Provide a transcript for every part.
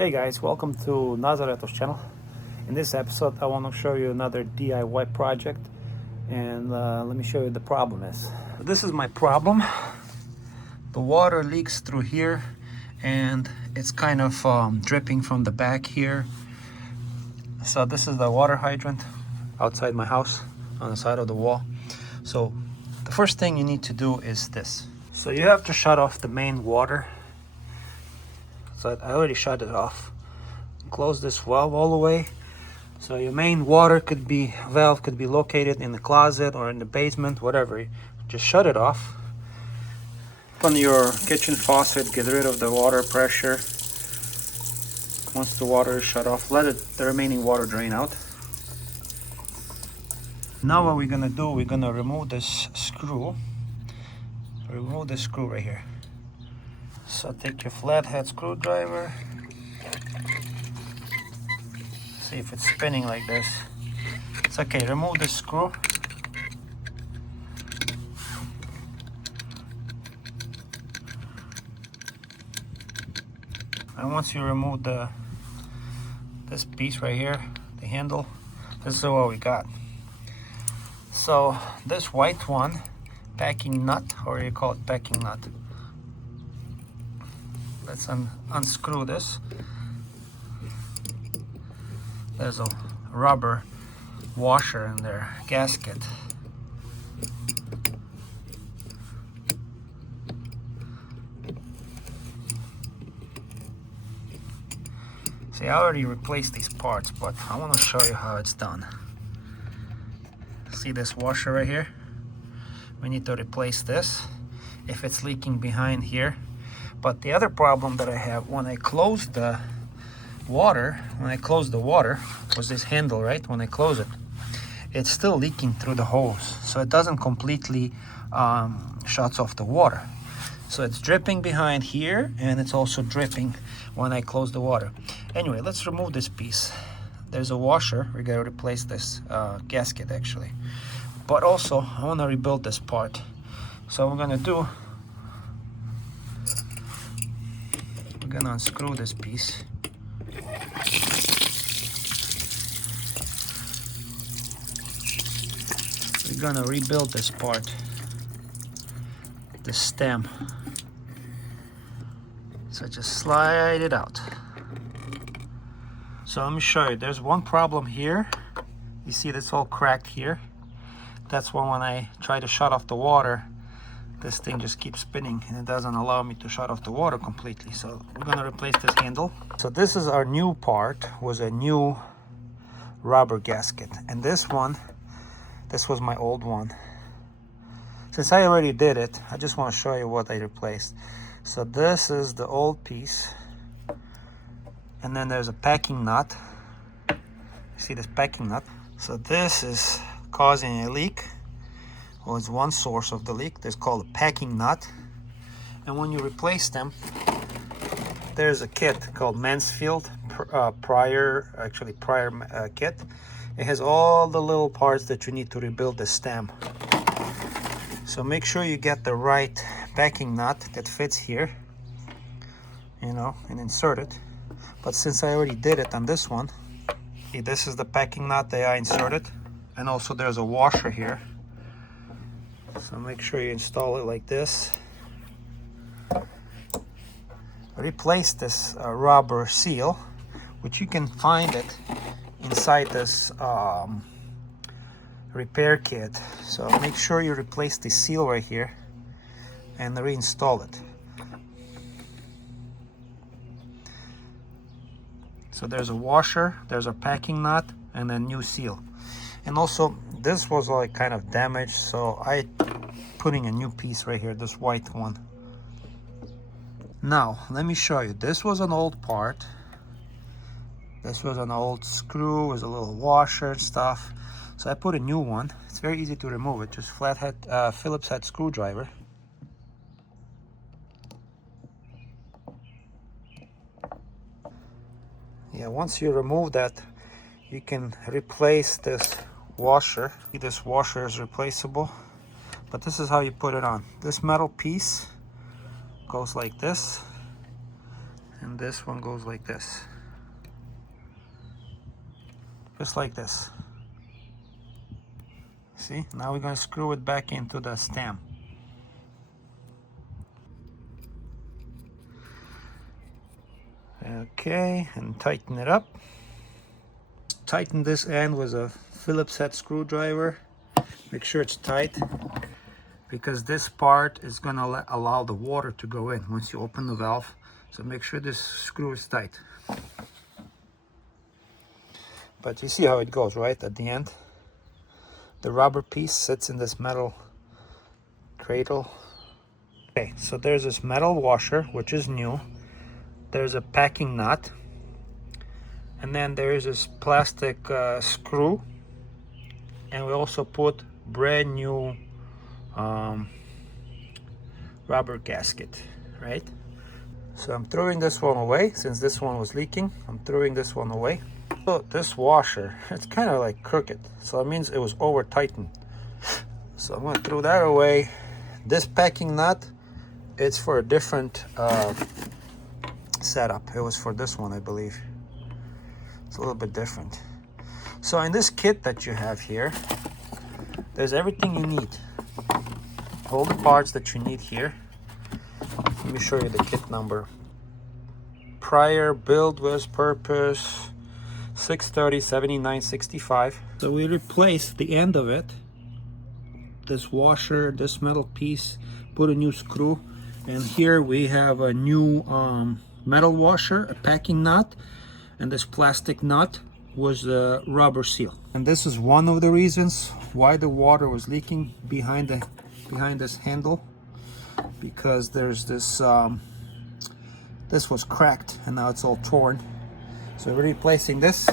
Hey guys, welcome to Nazarettos channel. In this episode I want to show you another DIY project, and let me show you the problem is. This is my problem. The water leaks through here and it's kind of dripping from the back here. So this is the water hydrant outside my house on the side of the wall. So the first thing you need to do is this. So you have to shut off the main water. So I already shut it off. Close this valve all the way. So your main water valve could be located in the closet or in the basement, whatever. Just shut it off. Open your kitchen faucet, get rid of the water pressure. Once the water is shut off, let the remaining water drain out. Now what we're gonna do, we're gonna remove this screw. Remove this screw right here. So take your flathead screwdriver. See if it's spinning like this. It's okay, remove the screw. And once you remove this piece right here, the handle, this is what we got. So this white one, packing nut, or you call it packing nut. Let's unscrew this. There's a rubber washer in there, gasket. See, I already replaced these parts, but I want to show you how it's done. See this washer right here? We need to replace this if it's leaking behind here. But the other problem that I have, when I close the water, was this handle, right? When I close it, it's still leaking through the hose. So it doesn't completely shuts off the water. So it's dripping behind here, and it's also dripping when I close the water. Anyway, let's remove this piece. There's a washer. We gotta replace this gasket actually. But also, I wanna rebuild this part. So what we're gonna do, we're gonna unscrew this piece. We're gonna rebuild this part, the stem. So just slide it out. So let me show you. There's one problem here. You see this all cracked here? That's when I try to shut off the water, this thing just keeps spinning and it doesn't allow me to shut off the water completely. So we're gonna replace this handle. So this is our new part, was a new rubber gasket. And this was my old one. Since I already did it, I just want to show you what I replaced. So this is the old piece. And then there's a packing nut. See this packing nut? So this is causing a leak. Well, it's one source of the leak. There's called a packing nut. And when you replace them, there's a kit called Mansfield Prier kit. It has all the little parts that you need to rebuild the stem. So make sure you get the right packing nut that fits here, and insert it. But since I already did it on this one, this is the packing nut that I inserted. And also there's a washer here. So make sure you install it like this. Replace this rubber seal, which you can find it inside this repair kit. So make sure you replace the seal right here and reinstall it. So there's a washer, there's a packing nut, and a new seal. And also this was like kind of damaged, so I putting a new piece right here, this white one. Now let me show you. This was an old part. This was an old screw with a little washer and stuff. So I put a new one. It's very easy to remove it. Just flathead Phillips head screwdriver. Yeah, once you remove that, you can replace this washer. This washer is replaceable, but this is how you put it on. This metal piece goes like this, and this one goes like this. Just like this. See, now we're going to screw it back into the stem. Okay, and tighten it up. Tighten this end with a Phillips head screwdriver. Make sure it's tight, because this part is going to allow the water to go in once you open the valve. So make sure this screw is tight. But you see how it goes, right? At the end, the rubber piece sits in this metal cradle. Okay, so there's this metal washer, which is new. There's a packing nut. And then there's this plastic screw. And we also put brand new rubber gasket, right? So I'm throwing this one away, since this one was leaking. I'm throwing this one away. So this washer, it's kind of like crooked, so that means it was over tightened. So I'm going to throw that away. This packing nut, it's for a different setup. It was for this one, I believe. It's a little bit different. So in this kit that you have here, there's everything you need. All the parts that you need here. Let me show you the kit number. Prier build with purpose 630-7965. So we replaced the end of it. This washer, this metal piece, put a new screw. And here we have a new metal washer, a packing nut, and this plastic nut was the rubber seal. And this is one of the reasons why the water was leaking behind this handle, because there's this this was cracked and now it's all torn. So we're replacing this,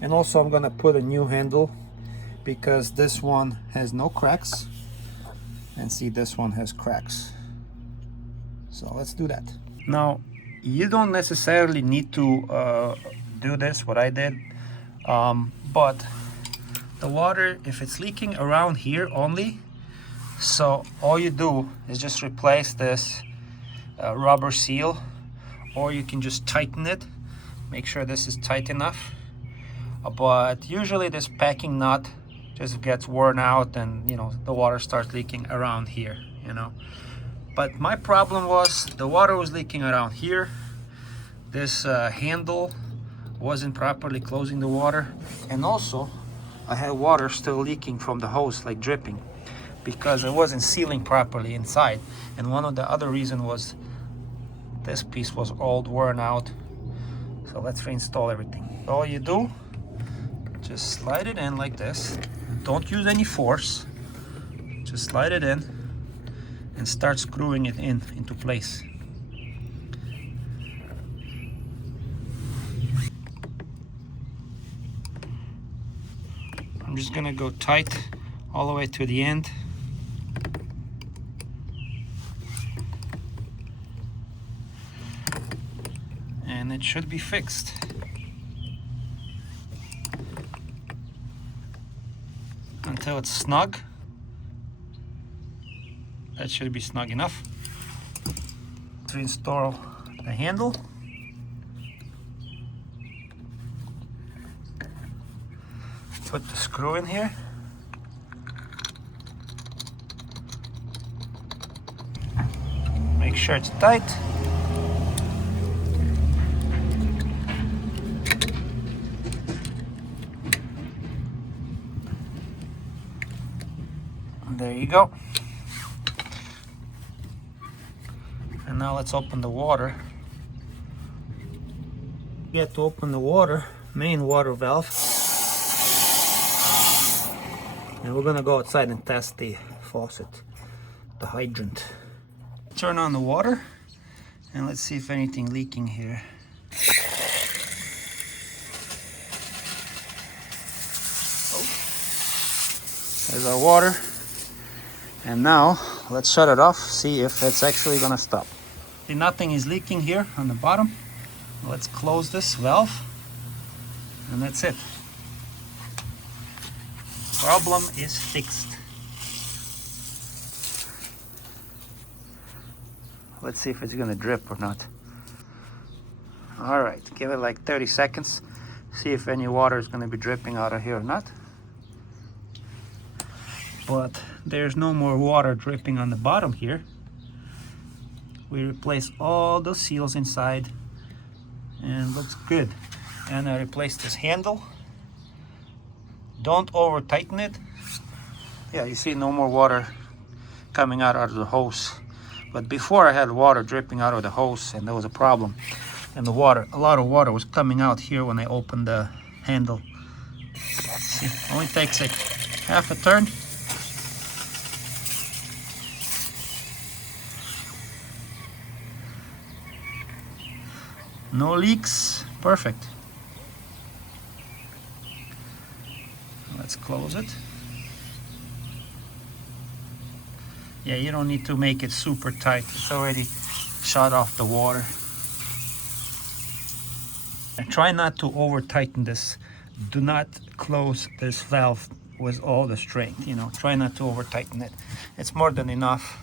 and also I'm gonna put a new handle because this one has no cracks, and see, this one has cracks. So let's do that. Now, you don't necessarily need to do this, what I did, but the water, if it's leaking around here only, so all you do is just replace this rubber seal, or you can just tighten it. Make sure this is tight enough. But usually this packing nut just gets worn out, and the water starts leaking around here, But my problem was the water was leaking around here. This handle wasn't properly closing the water, and also I had water still leaking from the hose, like dripping, because it wasn't sealing properly inside. And one of the other reasons was this piece was all worn out. So let's reinstall everything. All you do, just slide it in like this. Don't use any force. Just slide it in and start screwing it into place. I'm just gonna go tight all the way to the end. And it should be fixed. Until it's snug. That should be snug enough. Let's reinstall the handle. Put the screw in here. Make sure it's tight. There you go. And now let's open the water. You have to open the main water valve. And we're gonna go outside and test the faucet, the hydrant. Turn on the water and let's see if anything leaking here. There's our water. And now let's shut it off, see if it's actually gonna stop. See, nothing is leaking here on the bottom. Let's close this valve, and that's it. Problem is fixed. Let's see if it's gonna drip or not. All right, give it like 30 seconds. See if any water is going to be dripping out of here or not. But there's no more water dripping on the bottom here. We replace all the seals inside and looks good. And I replaced this handle. Don't over tighten it. Yeah, you see no more water coming out of the hose. But before I had water dripping out of the hose and there was a problem. And a lot of water was coming out here when I opened the handle. See, only takes like half a turn. No leaks, perfect. Let's close it. Yeah, you don't need to make it super tight. It's already shut off the water. And try not to over tighten this. Do not close this valve with all the strength, you know. Try not to over tighten it. It's more than enough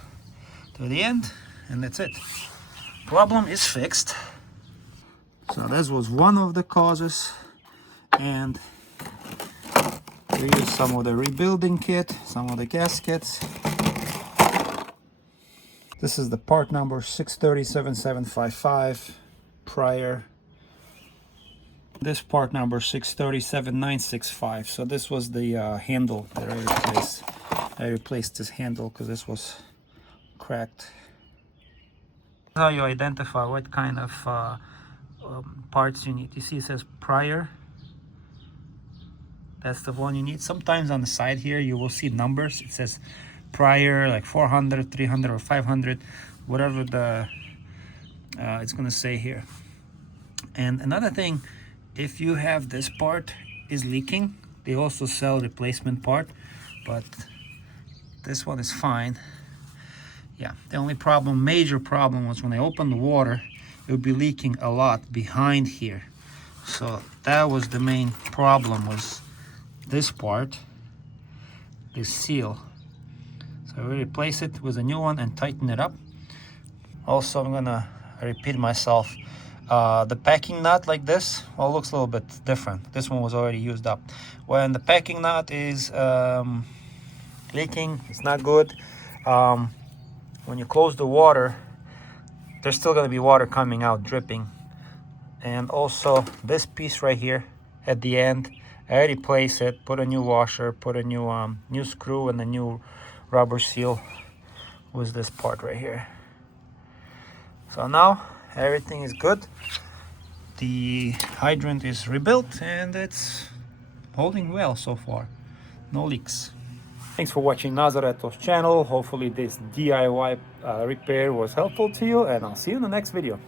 to the end, and that's it. Problem is fixed. So this was one of the causes, and we used some of the rebuilding kit, some of the gaskets. This is the part number 6307755 Prier. This part number 6307965. So this was the handle that I replaced. I replaced this handle because this was cracked. How you identify what kind of parts you need. You see it says Prier. That's the one you need. Sometimes on the side here you will see numbers. It says Prier, like 400, 300, or 500, whatever the it's gonna say here. And another thing, if you have this part is leaking, they also sell replacement part, but this one is fine. Yeah, the only problem, major problem, was when I opened the water, it would be leaking a lot behind here. So that was the main problem, was this part, this seal. So I will replace it with a new one and tighten it up. Also, I'm gonna repeat myself. The packing nut like this, well, looks a little bit different. This one was already used up. When the packing nut is leaking, it's not good. When you close the water, there's still gonna be water coming out, dripping. And also this piece right here at the end, I replaced it, put a new washer, put a new screw and a new rubber seal with this part right here. So now everything is good. The hydrant is rebuilt and it's holding well so far. No leaks. Thanks for watching Nazarettos channel. Hopefully this DIY repair was helpful to you, and I'll see you in the next video.